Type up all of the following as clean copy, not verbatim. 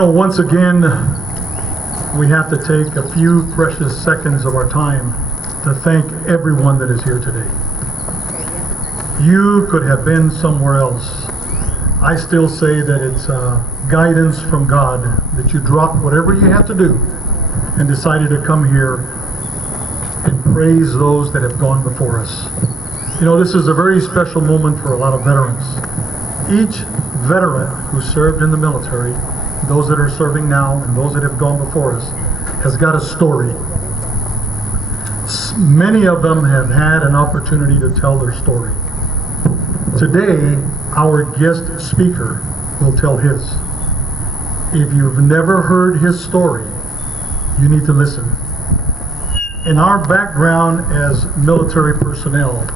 Once again, we have to take a few precious seconds of our time to thank everyone that is here today. You could have been somewhere else. I still say that it's guidance from God that you dropped whatever you had to do and decided to come here and praise those that have gone before us. This is a very special moment for a lot of veterans. Each veteran who served in the military, those that are serving now and those that have gone before us, has got a story. Many of them have had an opportunity to tell their story. Today, our guest speaker will tell his. If you've never heard his story, you need to listen. In our background as military personnel,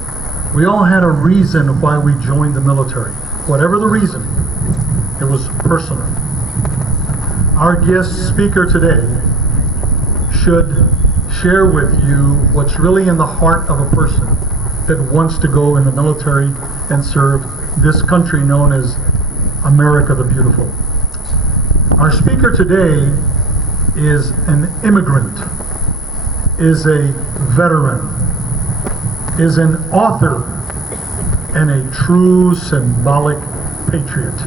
we all had a reason why we joined the military. Whatever the reason, it was personal. Our guest speaker today should share with you what's really in the heart of a person that wants to go in the military and serve this country known as America the Beautiful. Our speaker today is an immigrant, is a veteran, is an author, and a true symbolic patriot.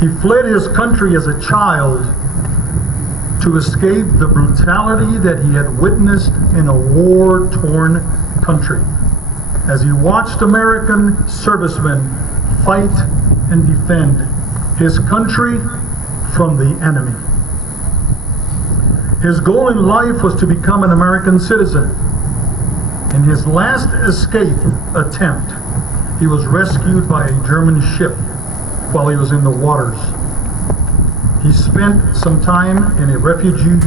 He fled his country as a child to escape the brutality that he had witnessed in a war-torn country as he watched American servicemen fight and defend his country from the enemy. His goal in life was to become an American citizen. In his last escape attempt, he was rescued by a German ship while he was in the waters. He spent some time in a refugee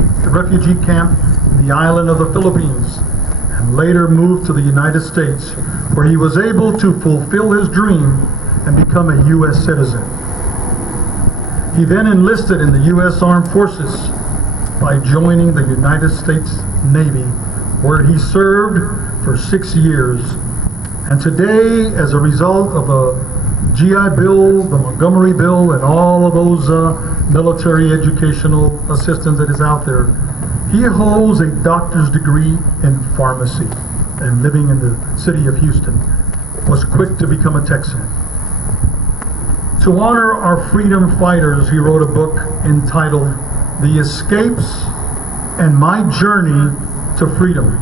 camp in the island of the Philippines and later moved to the United States, where he was able to fulfill his dream and become a U.S. citizen. He then enlisted in the U.S. Armed Forces by joining the United States Navy, where he served for 6 years. And today, as a result of the GI Bill, the Montgomery Bill, and all of those military educational assistance that is out there, he holds a doctor's degree in pharmacy and living in the city of Houston, was quick to become a Texan. To honor our freedom fighters, he wrote a book entitled The Escapes and My Journey to Freedom.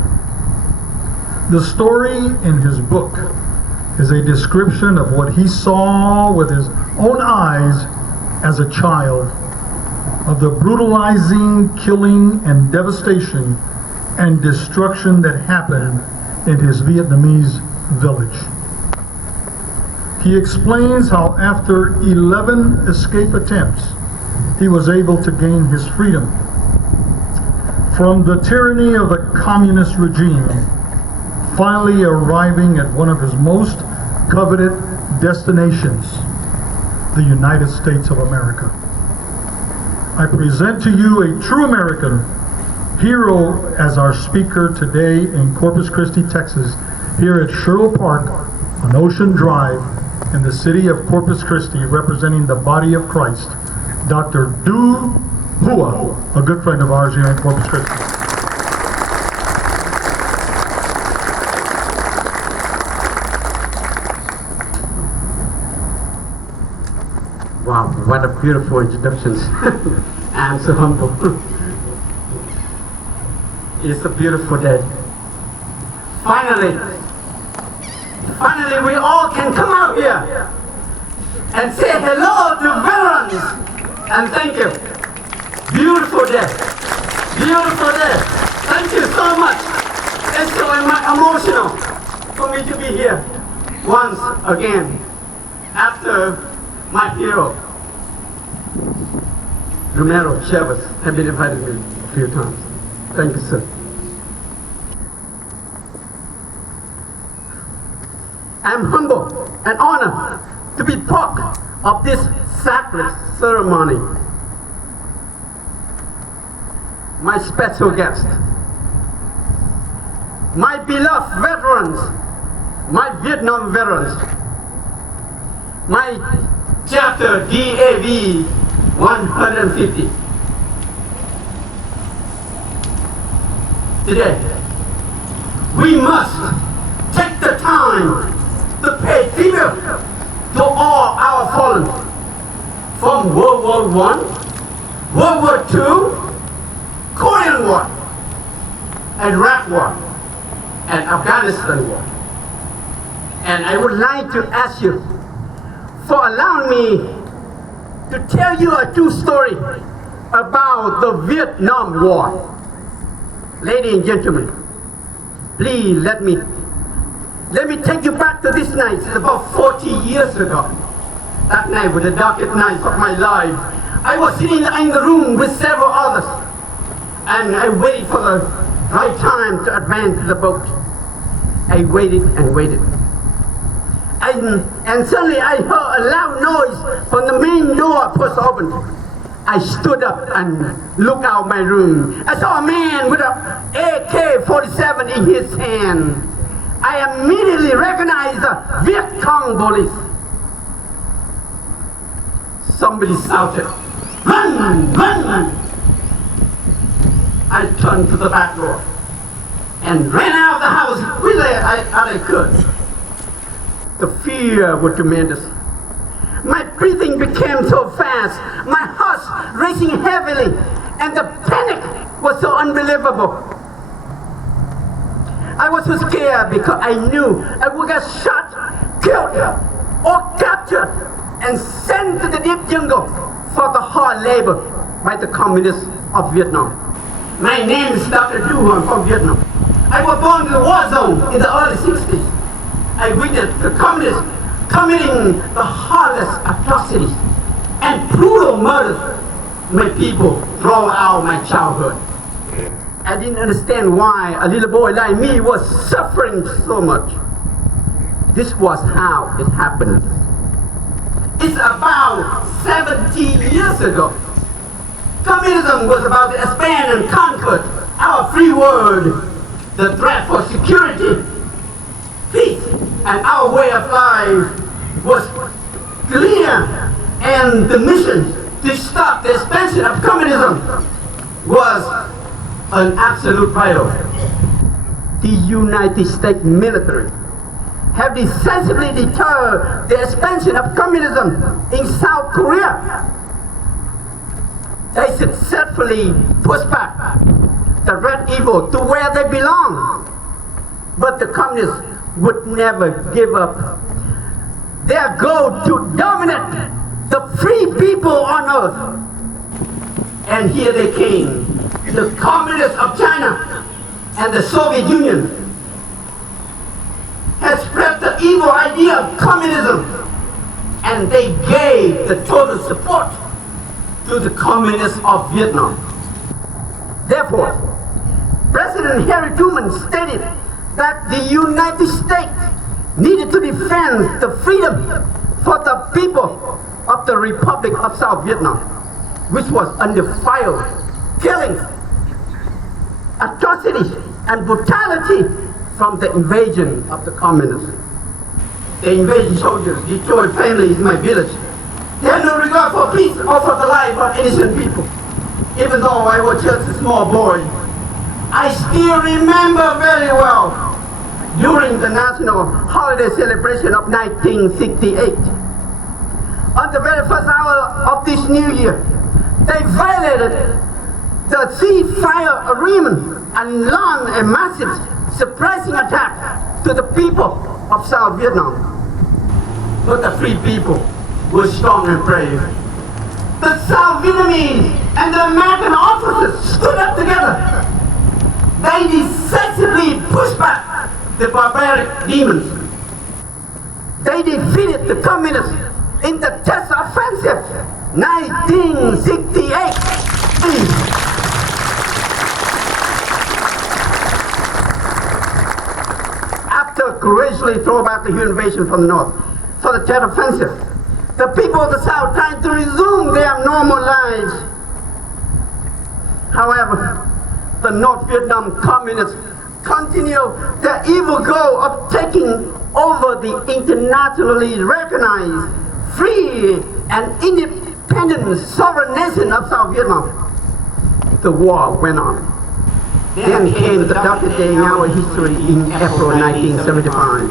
The story in his book is a description of what he saw with his own eyes as a child, of the brutalizing, killing, and devastation and destruction that happened in his Vietnamese village. He explains how after 11 escape attempts, he was able to gain his freedom from the tyranny of the communist regime, finally arriving at one of his most coveted destinations, the United States of America. I present to you a true American hero as our speaker today in Corpus Christi, Texas, here at Sherrill Park on Ocean Drive in the city of Corpus Christi, representing the body of Christ, Dr. Du Hua, a good friend of ours here in Corpus Christi. Wow, what a beautiful introduction. I'm so humble. It's a beautiful day. Finally, we all can come out here and say hello to veterans and thank you. Beautiful day. Beautiful day. Thank you so much. It's so emotional for me to be here once again after my hero, Romero Chavez, have been invited me a few times. Thank you, sir. I'm humbled and honored to be part of this sacred ceremony. My special guest, my beloved veterans, my Vietnam veterans, my chapter DAV 150. Today, we must take the time to pay tribute to all our fallen from World War I, World War II, Korean War, Iraq War, and Afghanistan War. And I would like to ask you for allowing me to tell you a true story about the Vietnam War. Ladies and gentlemen, please let me take you back to this night. It's about 40 years ago. That night was the darkest night of my life. I was sitting in the room with several others, and I waited for the right time to advance to the boat. I waited and waited. And suddenly I heard a loud noise from the main door pushed open. I stood up and looked out my room. I saw a man with an AK-47 in his hand. I immediately recognized the Viet Cong police. Somebody shouted, "Run! Run!" I turned to the back door and ran out of the house quickly as I could. The fear was tremendous. My breathing became so fast, my heart racing heavily, and the panic was so unbelievable. I was so scared because I knew I would get shot, killed, or captured, and sent to the deep jungle for the hard labor by the communists of Vietnam. My name is Dr. Du. I'm from Vietnam. I was born in the war zone in the early 60s. I witnessed the communists committing the hardest atrocities and brutal murders my people throughout my childhood. I didn't understand why a little boy like me was suffering so much. This was how it happened. It's about 70 years ago. Communism was about to expand and conquer our free world. The threat for security, peace, and our way of life was clear, and the mission to stop the expansion of communism was an absolute priority. The United States military have decisively deterred the expansion of communism in South Korea. They successfully pushed back the red evil to where they belong. But the communists would never give up their goal to dominate the free people on earth. And here they came, the communists of China and the Soviet Union had spread the evil idea of communism, and they gave the total support to the communists of Vietnam. Therefore, President Harry Truman stated that the United States needed to defend the freedom for the people of the Republic of South Vietnam, which was under fire, killings, atrocities, and brutality from the invasion of the communists. The invasion soldiers destroyed families in my village. They had no regard for peace or for the life of innocent people. Even though I was just a small boy, I still remember very well during the national holiday celebration of 1968. On the very first hour of this new year, they violated the ceasefire agreement and launched a massive suppressing attack to the people of South Vietnam. But the free people were strong and brave. The South Vietnamese and the American officers stood up together. They decisively pushed back the barbaric demons. They defeated the communists in the Test Offensive, 1968. After courageously throw back the Huron invasion from the north for the Tet Offensive, the people of the South tried to resume their normal lives. However, the North Vietnam communists continue their evil goal of taking over the internationally recognized, free, and independent independent, sovereign nation of South Vietnam, the war went on. Then came the darkest day in our history in April 1975.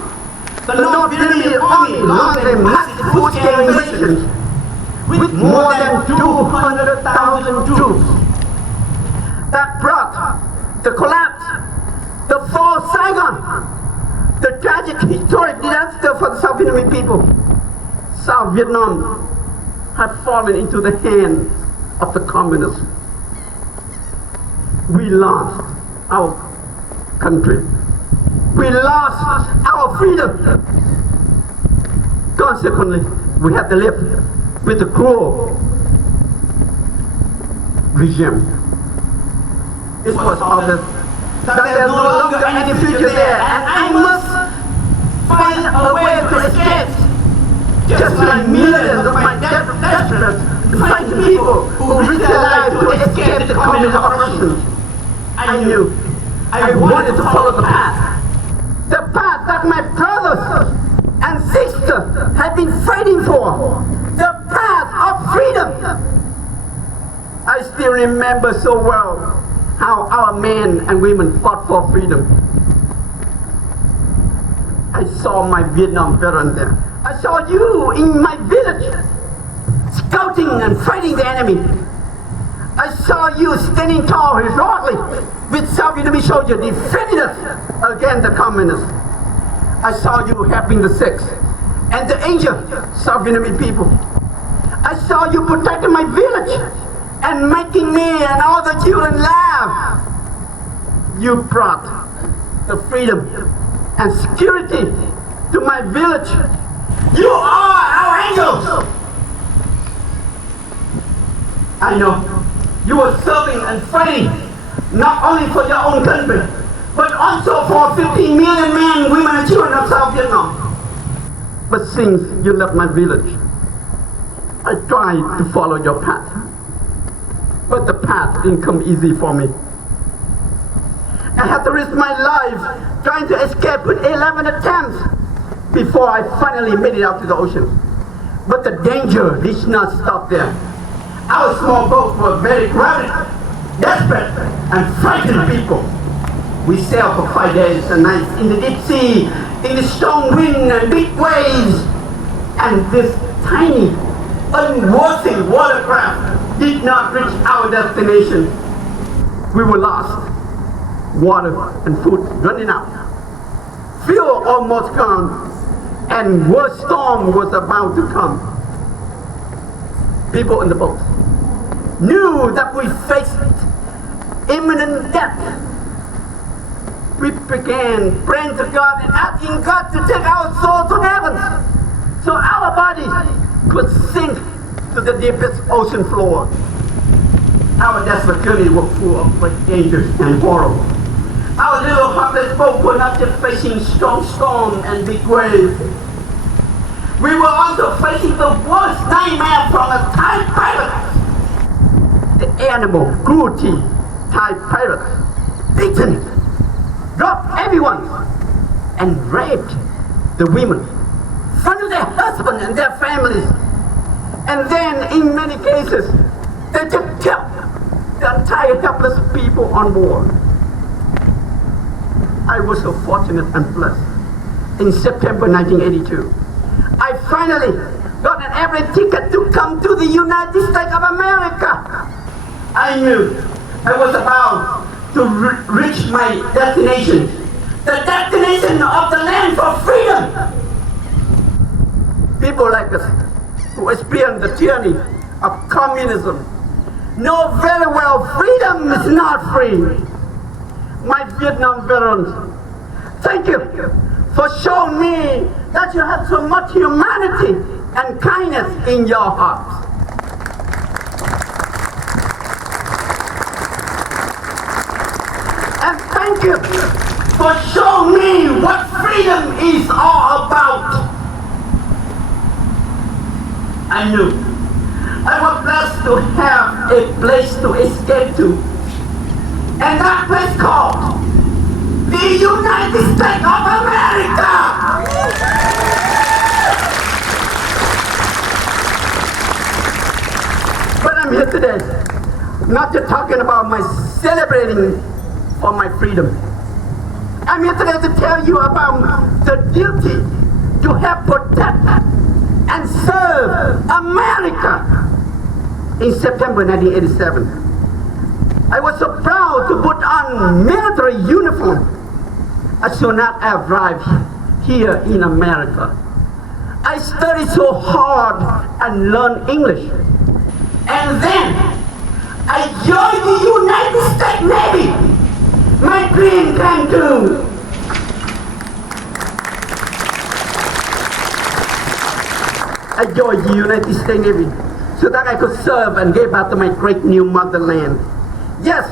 The North Vietnamese army launched a massive full-scale invasion with more than 200,000 troops that brought the collapse, the fall of Saigon, the tragic historic disaster for the South Vietnamese people. South Vietnam had fallen into the hands of the communists. We lost our country. We lost our freedom. Consequently, we had to live with the cruel regime. It was obvious that there's no longer any future there, and I must find a way to escape. Just like millions of my desperate, fighting people who risked their lives to escape the communist oppression. I knew I wanted to follow the path that my brothers and sisters had been fighting for, the path of freedom. I still remember so well how our men and women fought for freedom. I saw my Vietnam veteran there. I saw you in my village, scouting and fighting the enemy. I saw you standing tall heroically with South Vietnamese soldiers defending us against the communists. I saw you helping the sick and the injured South Vietnamese people. I saw you protecting my village and making me and all the children laugh. You brought the freedom and security to my village. You are our angels. I know you were serving and fighting not only for your own country, but also for 15 million men, women, and children of South Vietnam. But since you left my village, I tried to follow your path. But the path didn't come easy for me. I had to risk my life trying to escape with 11 attempts before I finally made it out to the ocean. But the danger did not stop there. Our small boats were very crowded, desperate, and frightened people. We sailed for 5 days and nights in the deep sea, in the strong wind and big waves. And this tiny, unworthy watercraft did not reach our destination. We were lost. Water and food running out. Fuel almost gone. And worse storm was about to come. People in the boat knew that we faced imminent death. We began praying to God and asking God to take our soul to heaven so our bodies could sink to the deepest ocean floor. Our desperate journey was full of great dangers and horror. Our little helpless boat were not just facing strong storm and big waves. We were also facing the worst nightmare from a Thai pirate. The animal cruelty Thai pirates beaten, robbed everyone, and raped the women, funded their husbands and their families. And then, in many cases, they just killed the entire helpless people on board. I was so fortunate and blessed. In September 1982, I finally got an airplane ticket to come to the United States of America. I knew I was about to reach my destination, the destination of the land for freedom. People like us who experience the tyranny of communism know very well freedom is not free. My Vietnam veterans, thank you for showing me that you have so much humanity and kindness in your hearts. And thank you for showing me what freedom is all about. I knew I was blessed to have a place to escape to. And that place called the United States of America! I'm here today not just talking about my celebrating for my freedom. I'm here today to tell you about the duty to help protect and serve America. In September 1987, I was so proud to put on military uniform. I should not have arrived here in America. I studied so hard and learned English. And then I joined the United States Navy. My dream came true. I joined the United States Navy so that I could serve and give back to my great new motherland. Yes,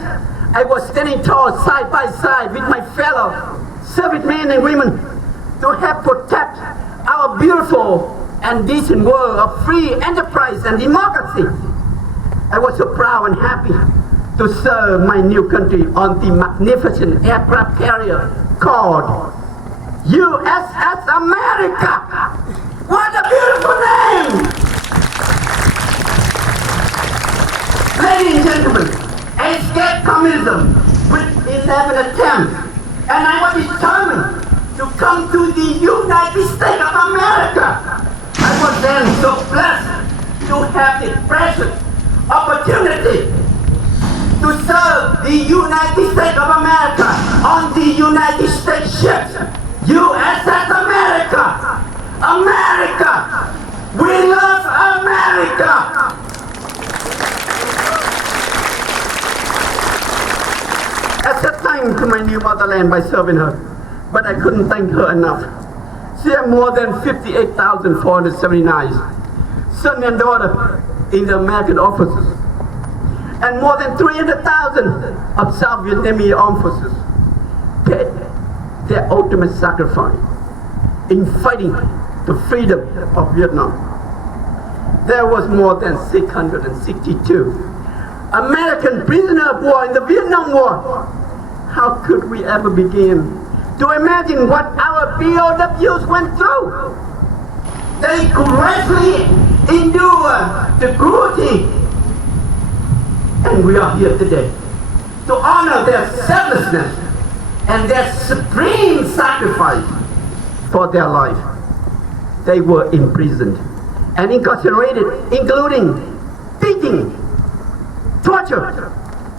I was standing tall side by side with my fellow servicemen and women to help protect our beautiful and decent world of free enterprise and democracy. I was so proud and happy to serve my new country on the magnificent aircraft carrier called USS America. What a beautiful name! Ladies and gentlemen, I escaped communism with 11 attempts, and I was determined to come to the United States of America. I was then so blessed to have the precious opportunity to serve the United States of America on the United States ships, USS America. America! We love America! I set time to my new motherland by serving her, but I couldn't thank her enough. She had more than 58,479 sons and daughters in the American offices, and more than 300,000 of South Vietnamese armed forces paid their ultimate sacrifice in fighting the freedom of Vietnam. There was more than 662 American prisoners of war in the Vietnam War. How could we ever begin to imagine what our POWs went through? They courageously endure the cruelty, and we are here today to honor their selflessness and their supreme sacrifice for their life. They were imprisoned and incarcerated, including beating, torture,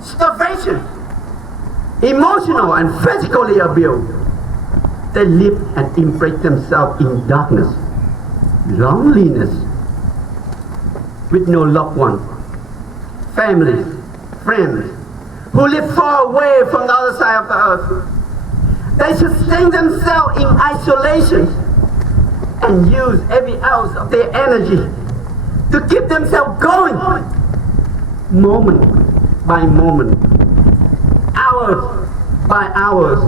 starvation, emotional and physically abuse. They lived and imprisoned themselves in darkness, loneliness, with no loved ones, families, friends, who live far away from the other side of the earth. They sustain themselves in isolation and use every ounce of their energy to keep themselves going, moment by moment, hours by hours,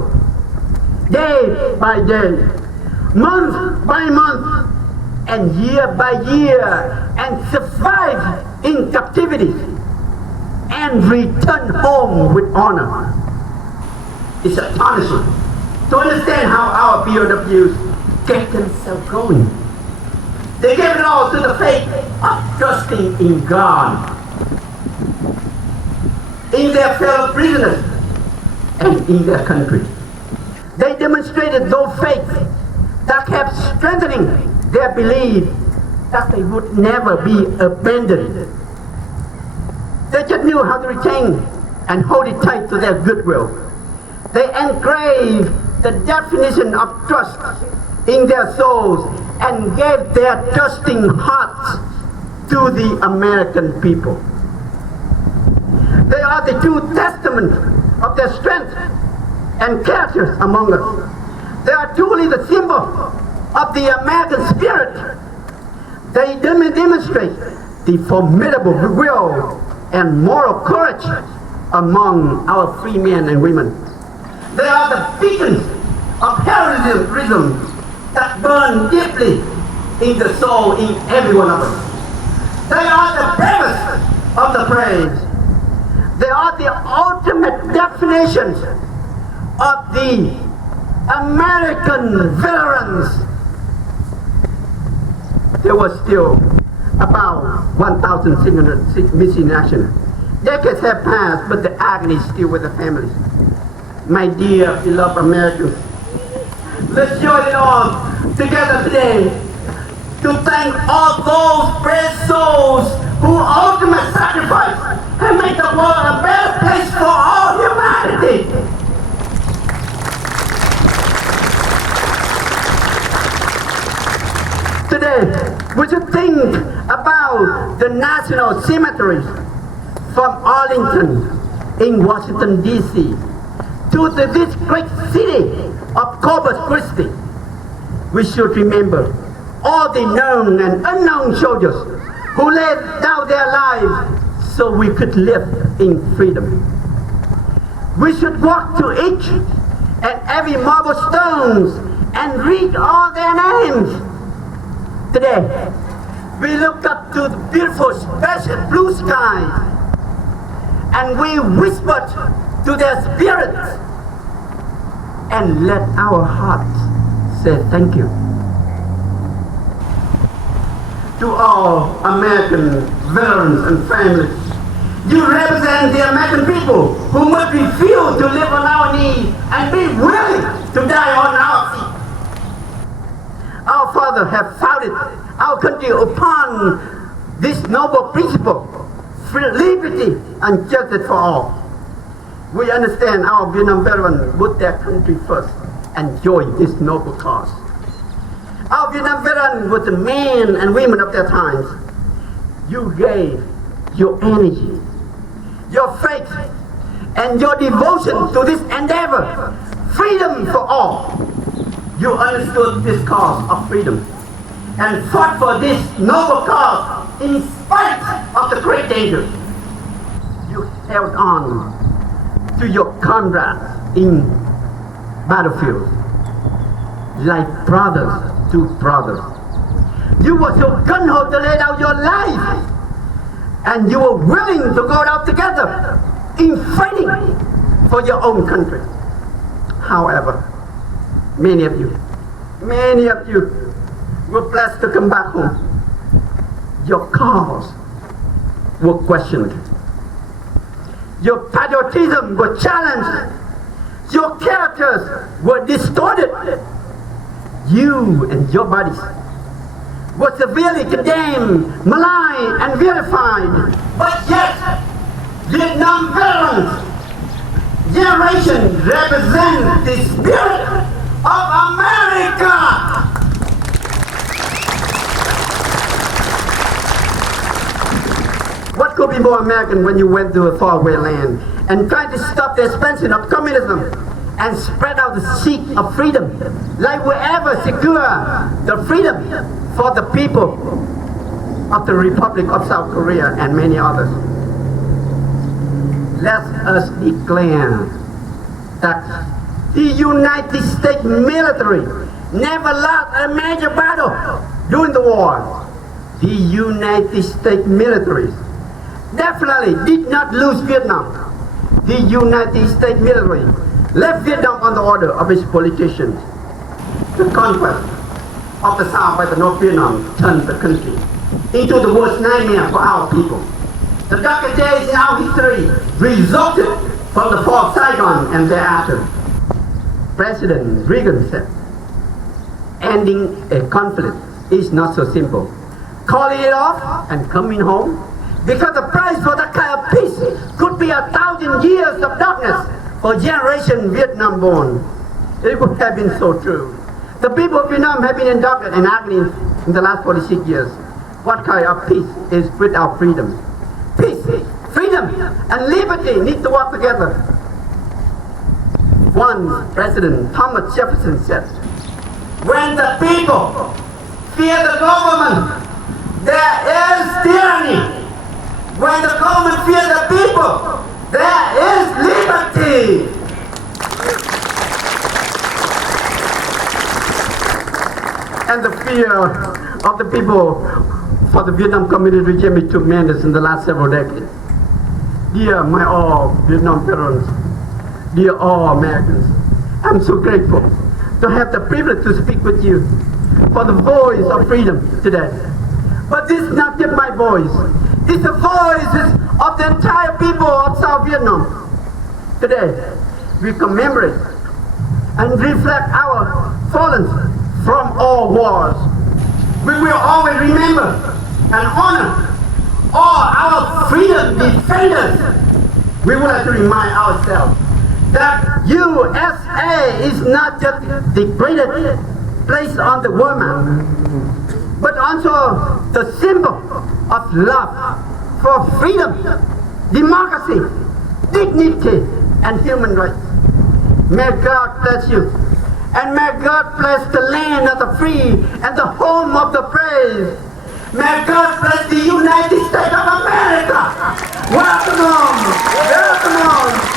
day by day, month by month, and year by year, and survive in captivity and return home with honor. It's astonishing to understand how our POWs get themselves going. They gave it all to the faith of trusting in God, in their fellow prisoners, and in their country. They demonstrated those faith that kept strengthening their belief that they would never be abandoned. They just knew how to retain and hold it tight to their goodwill. They engraved the definition of trust in their souls and gave their trusting hearts to the American people. They are the true testament of their strength and character among us. They are truly the symbol of the American spirit. They demonstrate the formidable will and moral courage among our free men and women. They are the beacons of heroism that burn deeply in the soul in every one of us. They are the bravest of the brave. They are the ultimate definitions of the American veterans. There was still about 1,600 missing in action. Decades have passed, but the agony is still with the families. My dear, beloved Americans, let's join it all together today to thank all those brave souls who ultimate sacrifice and make the world a better place for all humanity. Today, we should think about the national cemeteries from Arlington in Washington, D.C. to this great city of Corpus Christi. We should remember all the known and unknown soldiers who laid down their lives so we could live in freedom. We should walk to each and every marble stones and read all their names. Today, we look up to the beautiful, special blue skies and we whispered to their spirits and let our hearts say thank you. To all American veterans and families, you represent the American people who must refuse to live on our knees and be willing to die on our feet. Our fathers have founded our country upon this noble principle, liberty and justice for all. We understand our Vietnam veterans put their country first and join this noble cause. Our Vietnam veterans were the men and women of their times. You gave your energy, your faith, and your devotion to this endeavor, freedom for all. You understood this cause of freedom and fought for this noble cause in spite of the great danger. You held on to your comrades in battlefield like brothers to brothers. You were so gung-ho to lay down your life, and you were willing to go out together in fighting for your own country. However, many of you were blessed to come back home. Your cause were questioned. Your patriotism was challenged. Your characters were distorted. You and your bodies were severely condemned, maligned, and vilified. But yet, Vietnam veterans generation represent the spirit of America. What could be more American when you went to a faraway land and tried to stop the expansion of communism and spread out the seed of freedom, like we ever secure the freedom for the people of the Republic of South Korea and many others. Let us declare that the United States military never lost a major battle during the war. The United States military definitely did not lose Vietnam. The United States military left Vietnam on the order of its politicians. The conquest of the South by the North Vietnam turned the country into the worst nightmare for our people. The darkest days in our history resulted from the fall of Saigon and thereafter. President Reagan said, ending a conflict is not so simple. Calling it off and coming home, because the price for that kind of peace could be 1,000 years of darkness for generation Vietnam born. It would have been so true. The people of Vietnam have been in darkness and agony in the last 46 years. What kind of peace is without freedom? Peace, freedom, and liberty need to work together. One President Thomas Jefferson said, when the people fear the government, there is tyranny. When the government fears the people, there is liberty. And the fear of the people for the Vietnam Communist regime is tremendous in the last several decades. Dear my all Vietnam veterans, dear all Americans, I'm so grateful to have the privilege to speak with you for the voice of freedom today. But this is not just my voice. It's the voices of the entire people of South Vietnam. Today, we commemorate and reflect our fallen from all wars. We will always remember and honor all our freedom defenders. We would like to remind ourselves that USA is not just the greatest place on the world map, but also the symbol of love for freedom, democracy, dignity, and human rights. May God bless you, and may God bless the land of the free and the home of the brave. May God bless the United States of America. Welcome home. Welcome home.